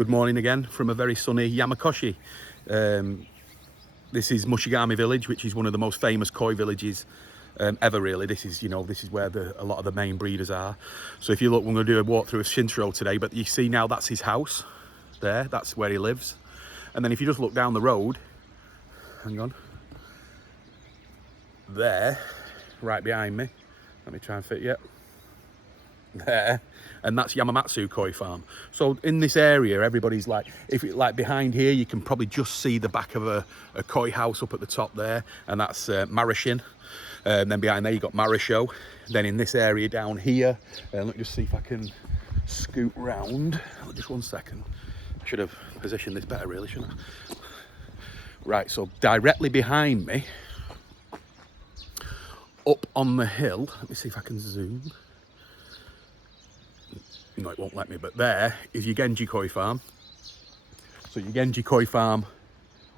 Good morning again from a very sunny Yamakoshi. This is Mushigame Village, which is one of the most famous koi villages ever, really. This is, this is where a lot of the main breeders are. So if you look, we're going to do a walk through of Shintaro today, but you see now that's his house there. That's where he lives. And then if you just look down the road, hang on, there, right behind me, let me try and fit you. There, and that's Yamamatsu Koi Farm. So in this area, everybody's like, behind here, you can probably just see the back of a koi house up at the top there, and that's Marashin. Then behind there you got Marasho. Then in this area down here, let me just see if I can scoot round. Just one second. I should have positioned this better, really, shouldn't I? Right, so directly behind me, up on the hill, let me see if I can zoom. No, it won't let me, but there is your Genji Koi Farm. So your Genji Koi Farm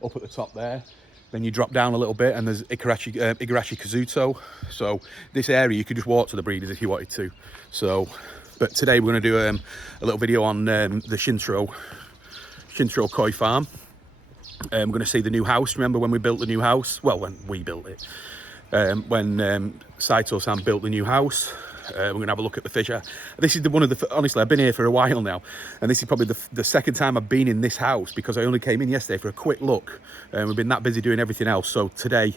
up at the top there. Then you drop down a little bit and there's Igarashi Kazuto. So this area, you could just walk to the breeders if you wanted to. So, but today we're going to do a little video on the Shintaro Koi Farm. We're going to see the new house. Remember when we built the new house? Well, when we built it. When Saito-san built the new house. We're going to have a look at the fish. This is honestly, I've been here for a while now, and this is probably the second time I've been in this house, because I only came in yesterday for a quick look. We've been that busy doing everything else. So today,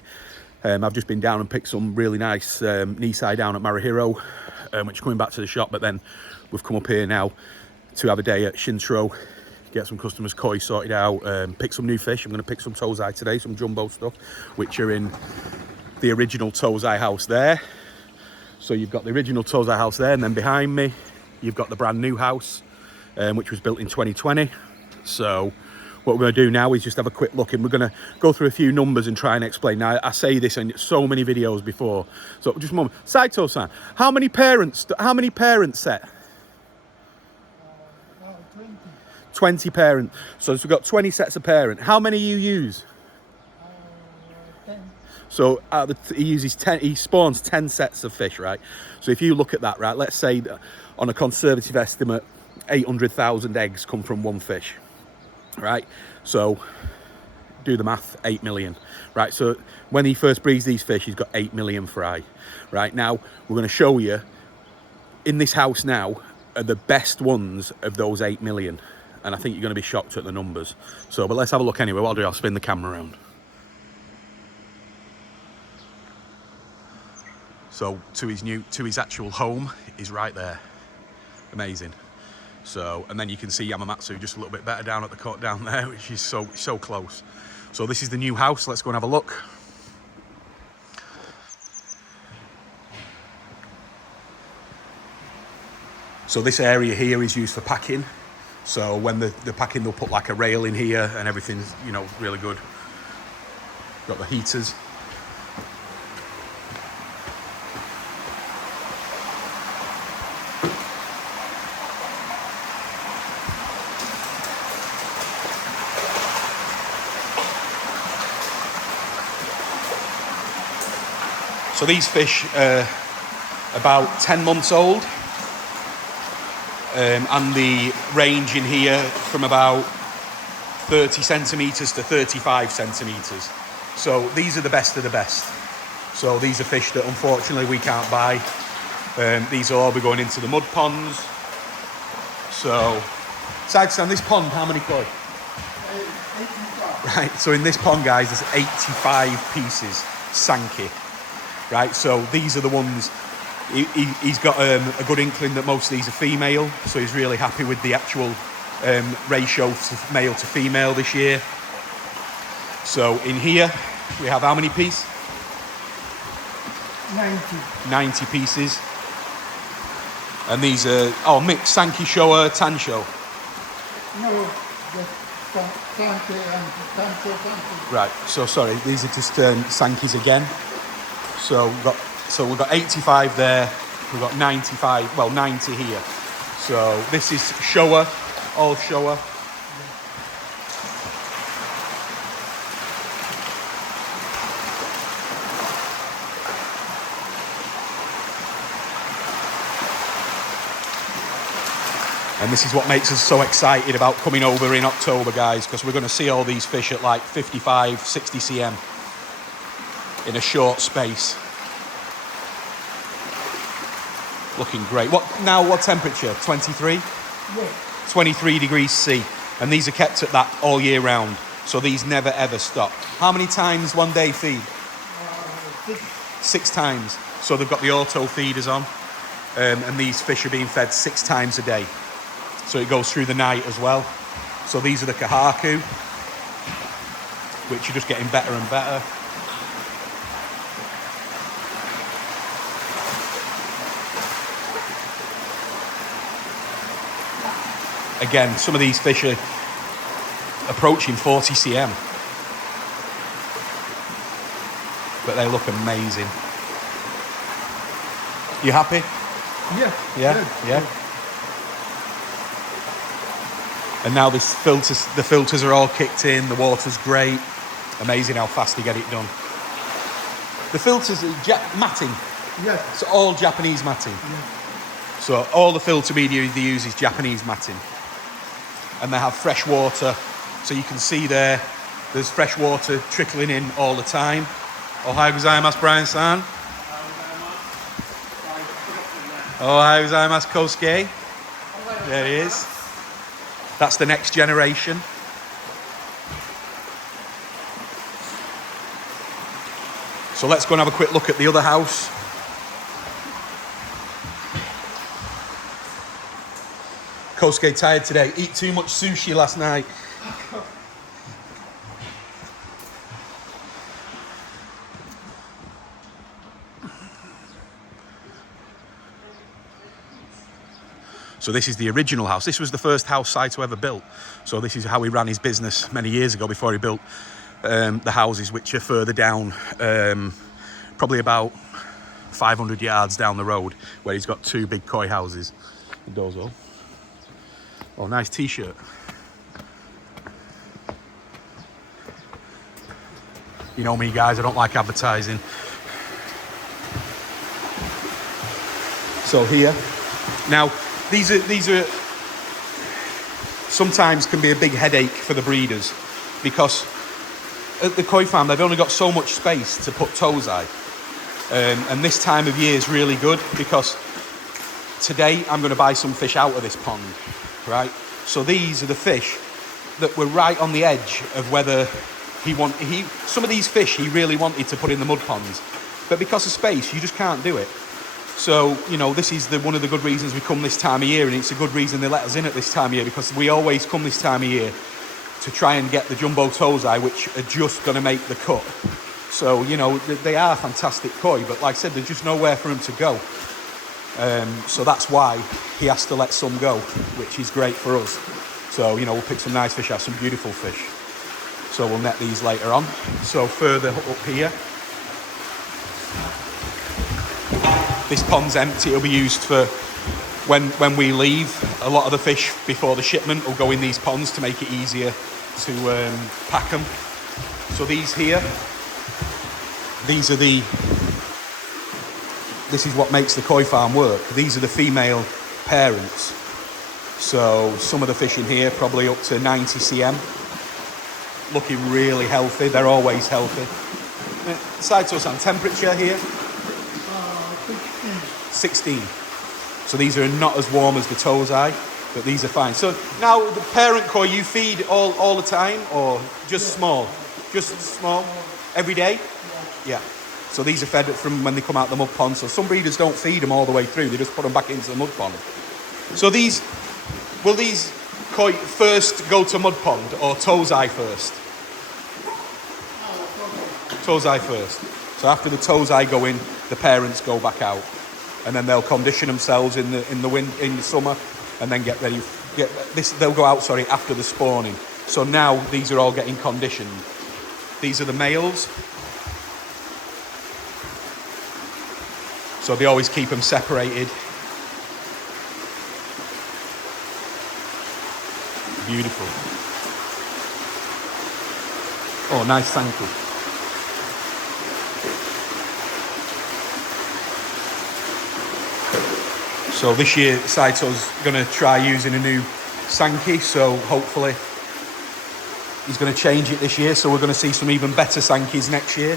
I've just been down and picked some really nice Nisai down at Marahiro, which is coming back to the shop, but then we've come up here now to have a day at Shintaro, get some customers' koi sorted out, pick some new fish. I'm going to pick some Tosai today, some jumbo stuff, which are in the original Tosai house there. So you've got the original Tosai house there, and then behind me, you've got the brand new house, which was built in 2020. So what we're going to do now is just have a quick look, and we're going to go through a few numbers and try and explain. Now, I say this in so many videos before. So just a moment. Saito-san, how many parents set? 20. 20 parents. So we've got 20 sets of parent. How many you use? 10. So he uses 10, he spawns 10 sets of fish, right? So if you look at that, right, let's say that on a conservative estimate, 800,000 eggs come from one fish, right? So do the math, 8 million, right? So when he first breeds these fish, he's got 8 million fry, right? Now, we're going to show you, in this house now, are the best ones of those 8 million. And I think you're going to be shocked at the numbers. So, but let's have a look anyway. What I'll do, I'll spin the camera around. So to his actual home is right there. Amazing. So, and then you can see Yamamatsu just a little bit better down at the cut down there, which is so close. So this is the new house. Let's go and have a look. So this area here is used for packing. So when the packing, they'll put like a rail in here and everything's, really good. Got the heaters. So these fish are about 10 months old, and the range in here from about 30 centimetres to 35 centimetres. So these are the best of the best. So these are fish that unfortunately we can't buy. These will all be going into the mud ponds. So, Saito-san, this pond, how many koi? 85. Right, so in this pond, guys, there's 85 pieces, Sanke. Right, so these are the ones, he's got a good inkling that most of these are female, so he's really happy with the actual ratio of male to female this year. So in here, we have how many pieces? 90. 90 pieces. And these are, mixed Sanke, Showa, Tansho. No, just Sanke and Sanke. Right, so sorry, these are just Sankes again. So we've got 85 there, we've got 95, well 90 here. So this is Showa, all Showa. And this is what makes us so excited about coming over in October, guys, because we're going to see all these fish at like 55, 60 cm in a short space. Looking great. What temperature? 23? Yeah. 23 degrees C. And these are kept at that all year round. So these never ever stop. How many times one day feed? 6 times. So they've got the auto feeders on. And these fish are being fed 6 times a day. So it goes through the night as well. So these are the Kohaku, which are just getting better and better. Again, some of these fish are approaching 40 cm. But they look amazing. You happy? Yeah. Yeah? Good. Yeah? And now the filters are all kicked in, the water's great. Amazing how fast they get it done. The filters are matting. Yes. It's all Japanese matting. Yeah. So all the filter media they use is Japanese matting. And they have fresh water. So you can see there's fresh water trickling in all the time. Ohayou gozaimasu, Brian-san. Ohayou gozaimasu, Kosuke. There he is. That's the next generation. So let's go and have a quick look at the other house. Kosuke tired today. Eat too much sushi last night. So this is the original house. This was the first house Saito ever built. So this is how he ran his business many years ago before he built the houses, which are further down, probably about 500 yards down the road, where he's got 2 big koi houses. Dozo. Oh, nice t-shirt. You know me, guys, I don't like advertising. So here, now these are sometimes can be a big headache for the breeders, because at the koi farm they've only got so much space to put Tosai, and this time of year is really good because today I'm going to buy some fish out of this pond, right? So these are the fish that were right on the edge of whether some of these fish he really wanted to put in the mud ponds, but because of space you just can't do it. So, you know, this is one of the good reasons we come this time of year, and it's a good reason they let us in at this time of year, because we always come this time of year to try and get the Jumbo Tosai, which are just going to make the cut. So, you know, they are fantastic koi, but like I said, there's just nowhere for them to go. So that's why he has to let some go, which is great for us. So, you know, we'll pick some nice fish out, some beautiful fish. So we'll net these later on. So further up here, this pond's empty. It'll be used for when we leave. A lot of the fish before the shipment will go in these ponds to make it easier to pack them. So these here, this is what makes the koi farm work. These are the female parents. So some of the fish in here probably up to 90 cm, looking really healthy. They're always healthy. Saito-san, temperature here? 16. So these are not as warm as the Tosai, but these are fine. So now the parent koi, you feed all the time, or just small? Just small? Every day? Yeah. So these are fed from when they come out the mud pond. So some breeders don't feed them all the way through. They just put them back into the mud pond. So will these koi first go to mud pond, or Tosai first? Tosai first. So after the Tosai go in, the parents go back out, and then they'll condition themselves in the summer, and then get ready. They'll go out, after the spawning. So now these are all getting conditioned. These are the males. So they always keep them separated. Beautiful. Oh, nice Sanke. So So this year Saito's going to try using a new Sanke, so hopefully he's going to change it this year, so we're going to see some even better Sankes next year.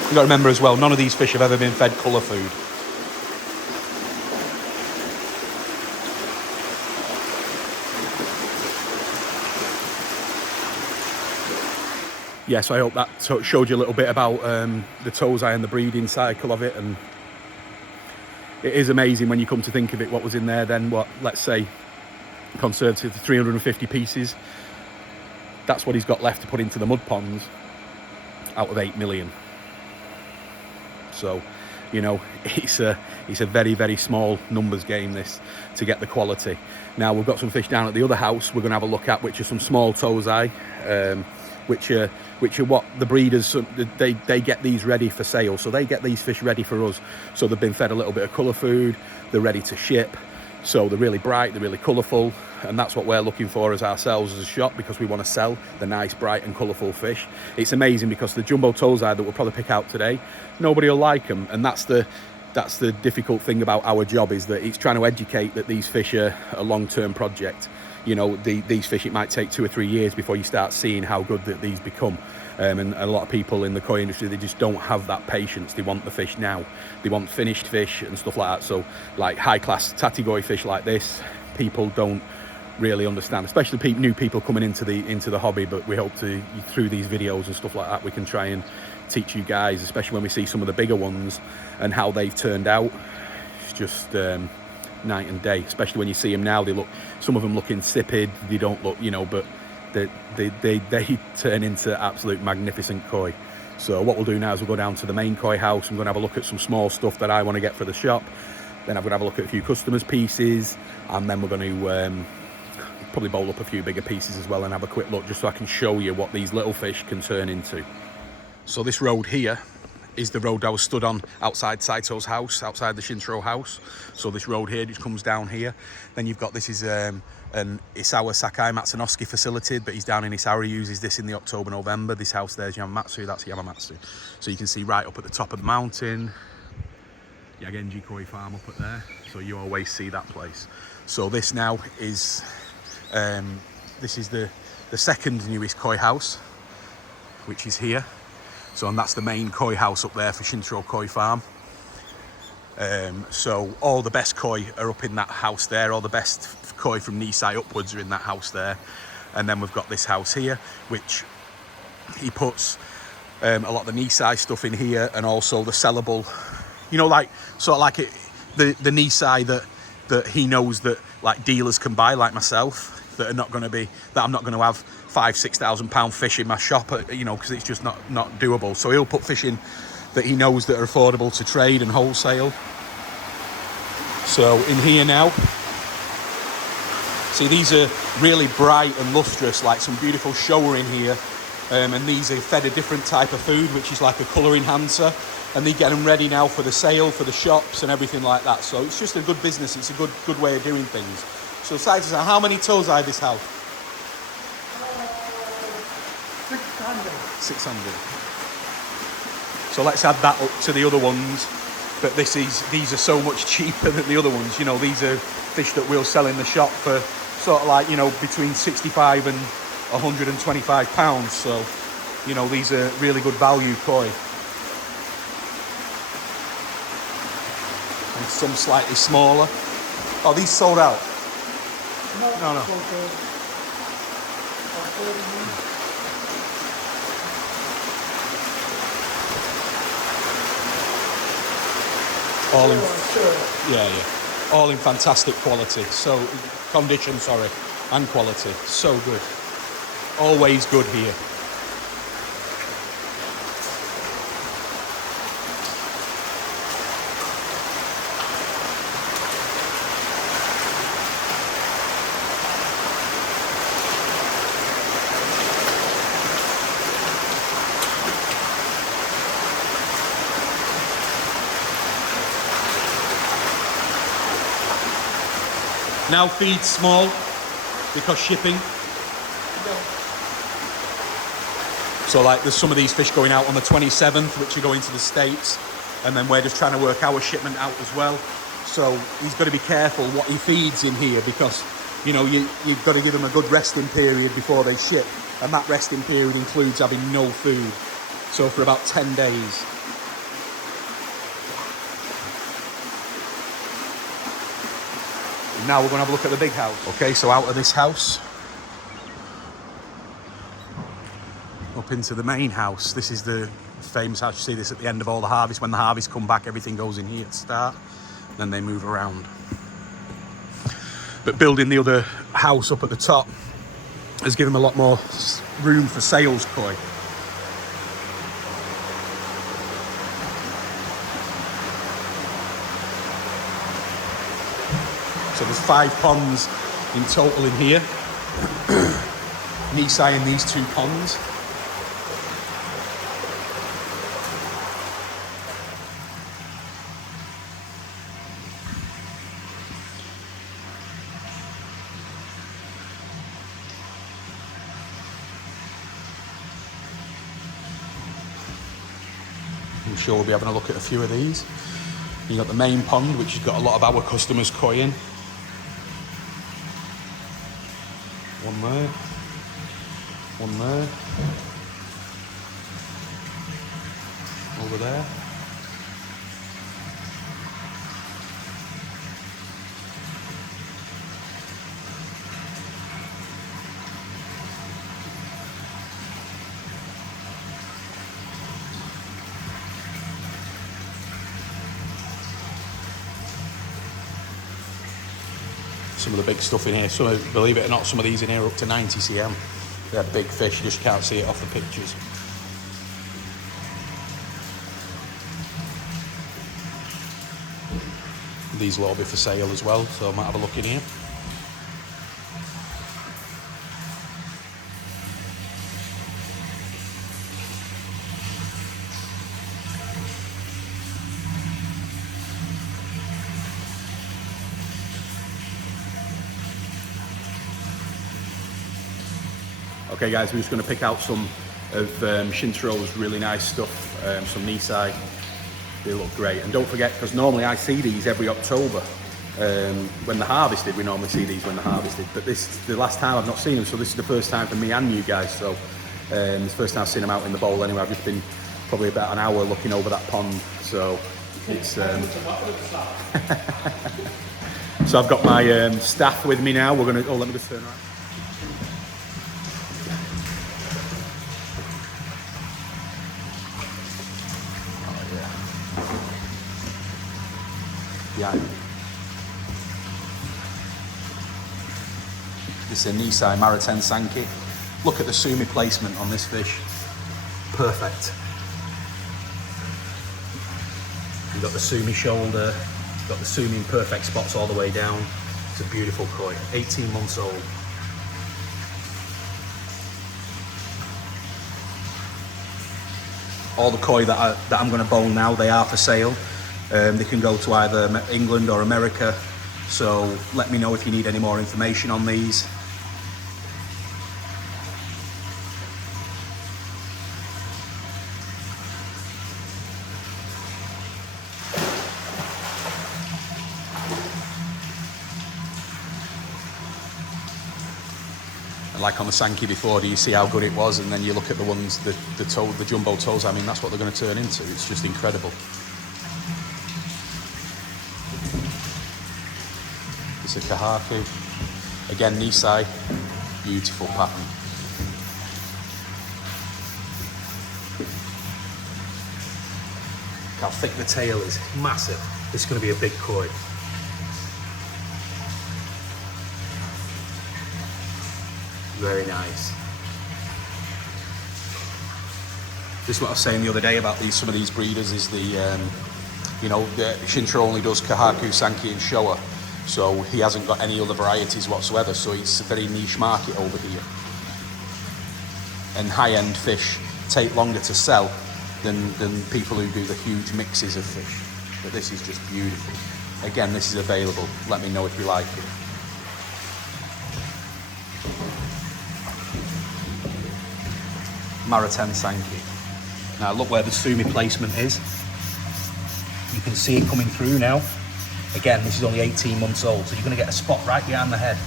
You've got to remember as well, none of these fish have ever been fed colour food. Yes, I hope that showed you a little bit about the Tosai and the breeding cycle of it, and it is amazing when you come to think of it, what was in there then, what, let's say, conservative 350 pieces. That's what he's got left to put into the mud ponds out of 8 million. So, you know, it's a very, very small numbers game, this, to get the quality. Now, we've got some fish down at the other house we're going to have a look at, which are some small Tosai, which are what the breeders, they get these ready for sale. So they get these fish ready for us. So they've been fed a little bit of colour food, they're ready to ship. So they're really bright, they're really colourful, and that's what we're looking for as ourselves as a shop, because we want to sell the nice, bright and colourful fish. It's amazing because the Jumbo Tosai that we'll probably pick out today, nobody will like them, and that's the difficult thing about our job, is that it's trying to educate that these fish are a long-term project. You know, these fish, it might take 2 or 3 years before you start seeing how good that these become. And a lot of people in the koi industry, they just don't have that patience. They want the fish now. They want finished fish and stuff like that. So like high-class Tategoi fish like this, people don't really understand, especially new people coming into the hobby. But we hope to, through these videos and stuff like that, we can try and teach you guys, especially when we see some of the bigger ones and how they've turned out. It's just night and day, especially when you see them now. Some of them look insipid, they don't look, you know, but they turn into absolute magnificent koi. So what we'll do now is we'll go down to the main koi house. I'm going to have a look at some small stuff that I want to get for the shop. Then I'm going to have a look at a few customers' pieces, and then we're going to probably bowl up a few bigger pieces as well and have a quick look, just so I can show you what these little fish can turn into. So this road here is the road I was stood on outside Saito's house, outside the Shintaro house. So this road here just comes down here. Then you've got, this is an Isawa Sakai Matsunosuke facility, but he's down in Isawa. He uses this in the October, November. This house there's Yamamatsu, that's Yamamatsu. So you can see right up at the top of the mountain, Yagenji Koi Farm up at there. So you always see that place. So this now is, this is the second newest koi house, which is here. So, and that's the main koi house up there for Shintaro Koi Farm. So all the best koi are up in that house there. All the best koi from Nisai upwards are in that house there. And then we've got this house here, which he puts a lot of the Nisai stuff in here, and also the sellable, you know, like sort of like the Nisai that he knows that like dealers can buy, like myself, that are not going to be, that I'm not going to have £5,000-6,000 fish in my shop, you know, because it's just not doable. So he'll put fish in that he knows that are affordable to trade and wholesale. So in here now, see, these are really bright and lustrous, like some beautiful Showa in here, and these are fed a different type of food, which is like a colour enhancer, and they get them ready now for the sale, for the shops and everything like that. So it's just a good business. It's a good way of doing things. So Saito, how many Tosai this house? 600. 600. So let's add that up to the other ones. But these are so much cheaper than the other ones. You know, these are fish that we'll sell in the shop for sort of like, you know, between 65 and 125 pounds. So, you know, these are really good value koi. And some slightly smaller. Oh, these sold out? No. All in, yeah, all in fantastic quality. So condition, sorry, and quality. So good. Always good here. Now feed small because shipping. So like there's some of these fish going out on the 27th, which are going to the States, and then we're just trying to work our shipment out as well. So he's got to be careful what he feeds in here, because you know you've got to give them a good resting period before they ship, and that resting period includes having no food. So for about 10 days. Now we're going to have a look at the big house. Okay, so out of this house, up into the main house. This is the famous house. You see this at the end of all the harvest. When the harvest come back, everything goes in here to start. Then they move around. But building the other house up at the top has given them a lot more room for sales koi. So there's 5 ponds in total in here. Nisai in these 2 ponds. I'm sure we'll be having a look at a few of these. You've got the main pond, which has got a lot of our customers koi in. One there. One there. Over there. Some of the big stuff in here, some, believe it or not, some of these in here are up to 90 cm. They're big fish, you just can't see it off the pictures. These will all be for sale as well, so I might have a look in here. Okay guys, we're just going to pick out some of Shintaro's really nice stuff, some Nisai. They look great. And don't forget, because normally I see these every October. When they're harvested, we normally see these when they're harvested. But this is the last time I've not seen them, so this is the first time for me and you guys. So it's the first time I've seen them out in the bowl anyway. I've just been probably about an hour looking over that pond. So it's... So I've got my staff with me now. We're going to... Oh, let me just turn around. Yeah. This is a Nisai Maritime Sanke. Look at the sumi placement on this fish. Perfect. You've got the sumi shoulder, you've got the sumi in perfect spots all the way down. It's a beautiful koi, 18 months old. All the koi that I'm going to bowl now, they are for sale. They can go to either England or America, so let me know if you need any more information on these. And like on the Sanke before, do you see how good it was? And then you look at the ones, the Jumbo Tosai, I mean, that's what they're going to turn into. It's just incredible. It's a Kohaku. Again, Nisai. Beautiful pattern. Look how thick the tail is. Massive. This is going to be a big koi. Very nice. This is what I was saying the other day about some of these breeders is you know, Shintaro only does Kohaku, Sanke and Showa. So he hasn't got any other varieties whatsoever, so it's a very niche market over here. And high-end fish take longer to sell than people who do the huge mixes of fish. But this is just beautiful. Again, this is available. Let me know if you like it. Mariten Sanke. Now look where the sumi placement is. You can see it coming through now. Again, this is only 18 months old, so you're going to get a spot right behind the head.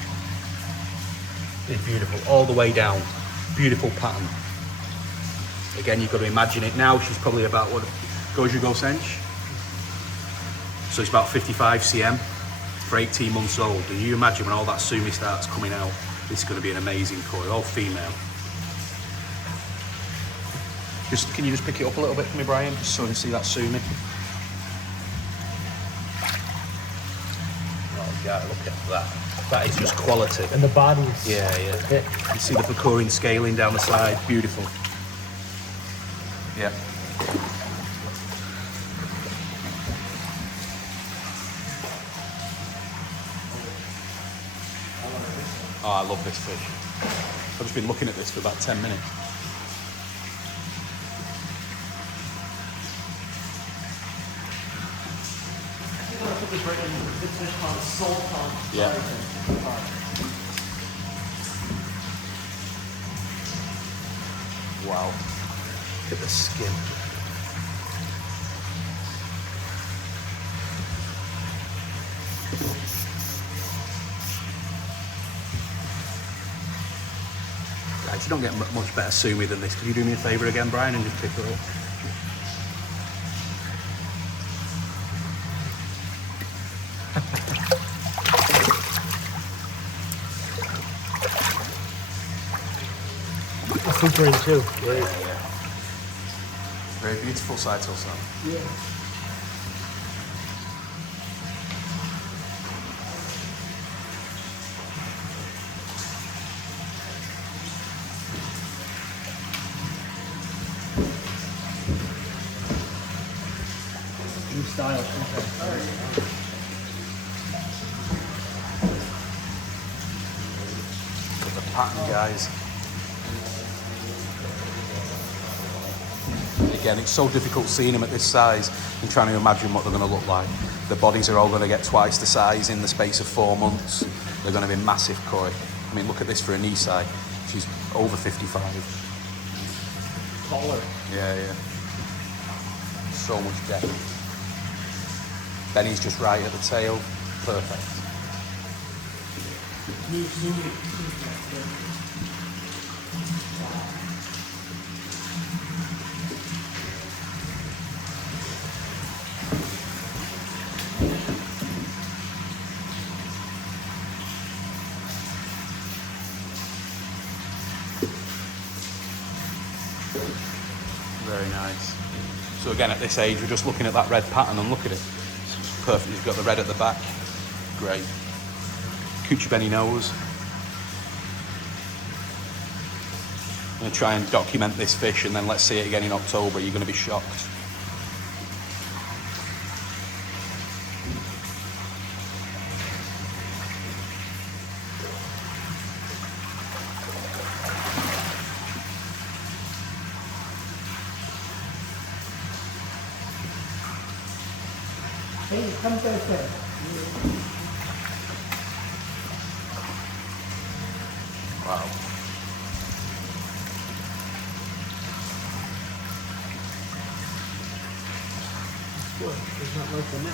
It's beautiful, all the way down. Beautiful pattern. Again, you've got to imagine it now. She's probably about, what, Gojugo Sench? So it's about 55 cm for 18 months old. And you imagine when all that sumi starts coming out, this is going to be an amazing koi, all female. Can you just pick it up a little bit for me, Brian, just so you can see that sumi? Oh yeah, look at that. That is just quality. And the bodies. Yeah. You see the Purcurian scaling down the side, beautiful. Yeah. Oh, I love this fish. I've just been looking at this for about 10 minutes. This fish called Sultan. Yeah. Wow. Look at the skin. Guys, you don't get much better sumi than this. Could you do me a favour again, Brian, and just pick it up? Super in too. Yeah. Very beautiful Saito-san. Yeah. New style. Look at the pattern, guys. Again, it's so difficult seeing them at this size and trying to imagine what they're going to look like. The bodies are all going to get twice the size in the space of 4 months. They're going to be massive koi. I mean, look at this for an Isai. She's over 55. Taller. Yeah. So much depth. Benny's just right at the tail. Perfect. New sumi. Very nice. So again, at this age, we're just looking at that red pattern and look at it. It's perfect. You've got the red at the back. Great. Coochie Benny nose. I'm going to try and document this fish and then let's see it again in October. You're going to be shocked. Hey, come to this. Wow. Good. It's not like the net.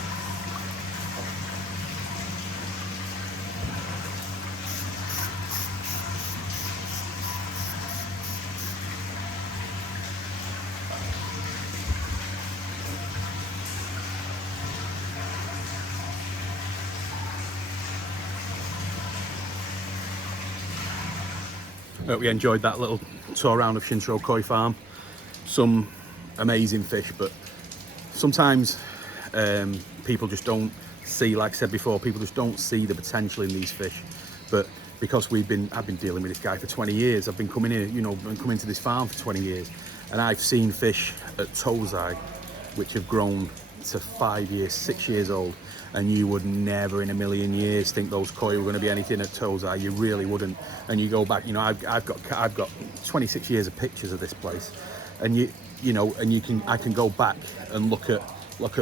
Hope you enjoyed that little tour around of Shintaro Koi Farm. Some amazing fish, but sometimes people just don't see, like I said before, people just don't see the potential in these fish. But because I've been dealing with this guy for 20 years, I've been coming here, been coming to this farm for 20 years, and I've seen fish at Tosai which have grown to 5 years, 6 years old, and you would never in a million years think those koi were going to be anything at Tosai. You really wouldn't. And you go back, I've got 26 years of pictures of this place, and I can go back and look at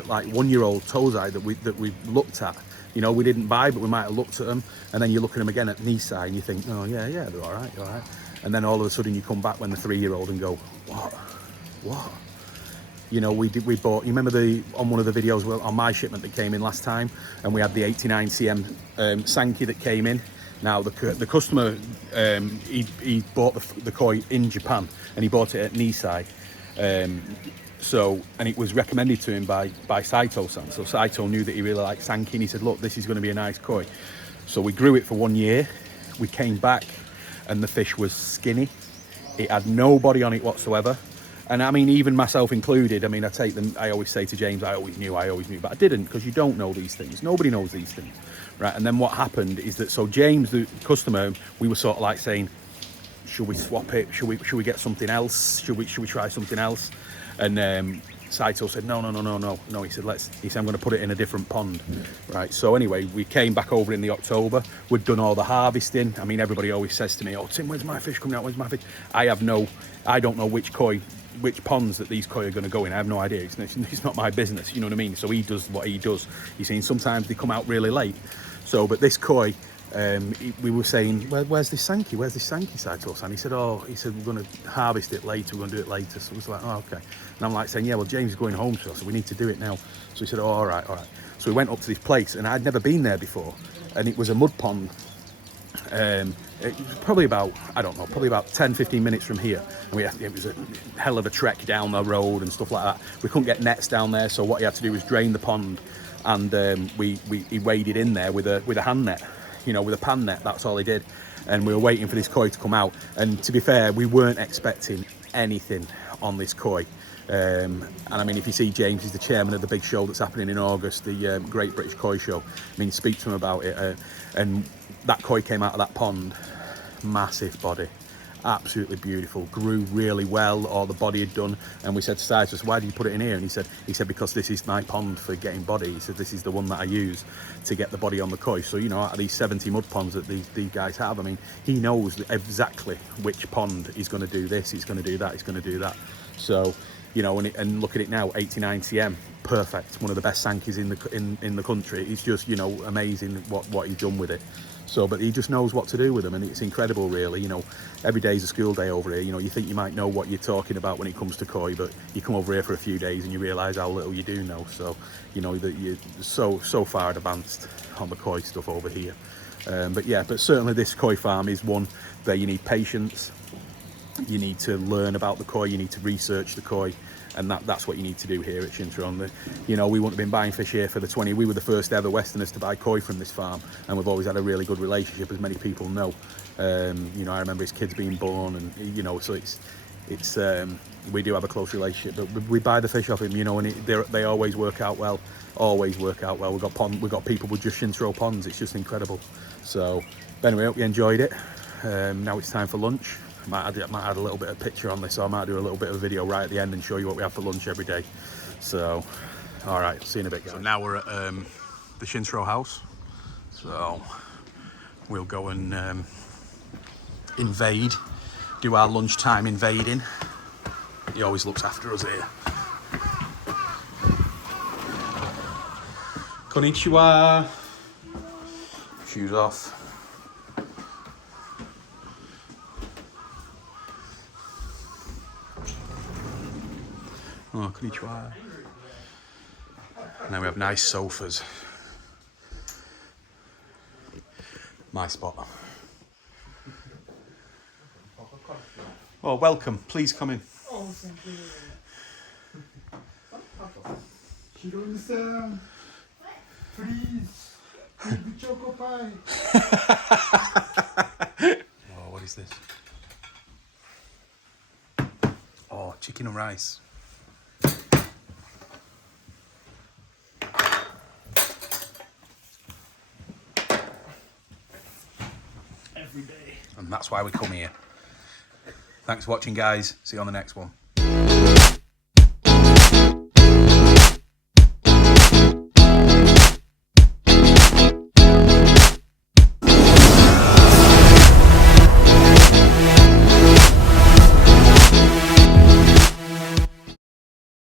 like 1-year-old Tosai that we looked at. We didn't buy, but we might have looked at them, and then you look at them again at Nisai and you think, oh yeah, they're all right. And then all of a sudden you come back when the 3-year-old and go, what? You know, we bought, you remember on one of the videos on my shipment that came in last time, and we had the 89 cm Sanke that came in. Now the customer, he bought the koi in Japan, and he bought it at Nisai. And it was recommended to him by Saito-san. So Saito knew that he really liked Sanke, and he said, look, this is going to be a nice koi. So we grew it for 1 year. We came back, and the fish was skinny. It had no body on it whatsoever. And I mean, even myself included, I mean, I always say to James, I always knew, but I didn't, because you don't know these things. Nobody knows these things, right? And then what happened is that, so James, the customer, we were sort of like saying, should we swap it? Should we get something else? Should we try something else? And Saito said, no. He said, I'm going to put it in a different pond, right? So anyway, we came back over in the October. We'd done all the harvesting. I mean, everybody always says to me, oh, Tim, where's my fish coming out? Where's my fish? I don't know which ponds that these koi are going to go in. I have no idea. It's not my business, you know what I mean? So he does what he does. He's saying sometimes they come out really late. So, but this koi, we were saying, where's this Sanke? Where's this Sanke, Saito-san? He said, we're going to harvest it later. We're going to do it later. So it was like, oh, okay. And I'm like saying, yeah, well, James is going home, so we need to do it now. So he said, oh, all right. So we went up to this place, and I'd never been there before. And it was a mud pond. It was probably about 10, 15 minutes from here. And it was a hell of a trek down the road and stuff like that. We couldn't get nets down there, so what he had to do was drain the pond, and he waded in there with a hand net, you know, with a pan net. That's all he did. And we were waiting for this koi to come out. And to be fair, we weren't expecting anything on this koi. And I mean, if you see James, he's the chairman of the big show that's happening in August, the Great British Koi Show. I mean, speak to him about it. And that koi came out of that pond, massive body, absolutely beautiful, grew really well, all the body had done. And we said to Cyrus, why do you put it in here? And he said, because this is my pond for getting body. He said, this is the one that I use to get the body on the koi. So, you know, out of these 70 mud ponds that these guys have, I mean, he knows exactly which pond is going to do this, he's going to do that, he's going to do that. So, you know, and look at it now, 89 cm, perfect, one of the best Sankes in the country. It's just, you know, amazing what he's done with it. So, but he just knows what to do with them, and it's incredible, really. You know, every day's a school day over here. You know, you think you might know what you're talking about when it comes to koi, but you come over here for a few days and you realise how little you do know. So, you know, that you're so far advanced on the koi stuff over here. But certainly this koi farm is one that you need patience. You need to learn about the koi, you need to research the koi, and that's what you need to do here at Shintaro. You know, we wouldn't have been buying fish here for the 20. We were the first ever Westerners to buy koi from this farm, and we've always had a really good relationship, as many people know. You know, I remember his kids being born, and you know, so it's we do have a close relationship. But we buy the fish off him, you know, and they always work out well. Always work out well. We've got people with just Shintaro ponds. It's just incredible. So, anyway, I hope you enjoyed it. Now it's time for lunch. I might add a little bit of picture on this, so I might do a little bit of a video right at the end and show you what we have for lunch every day. So, all right, see you in a bit, guys. So now we're at the Shintaro house. So we'll go and do our lunchtime invading. He always looks after us here. Konnichiwa. Shoes off. Oh, konnichiwa. Now we have nice sofas. My spot. Oh, welcome. Please come in. Oh, thank you. Hiromi-san, please, big choco pie. Oh, what is this? Oh, chicken and rice. Every day. And that's why we come here. Thanks for watching, guys. See you on the next one.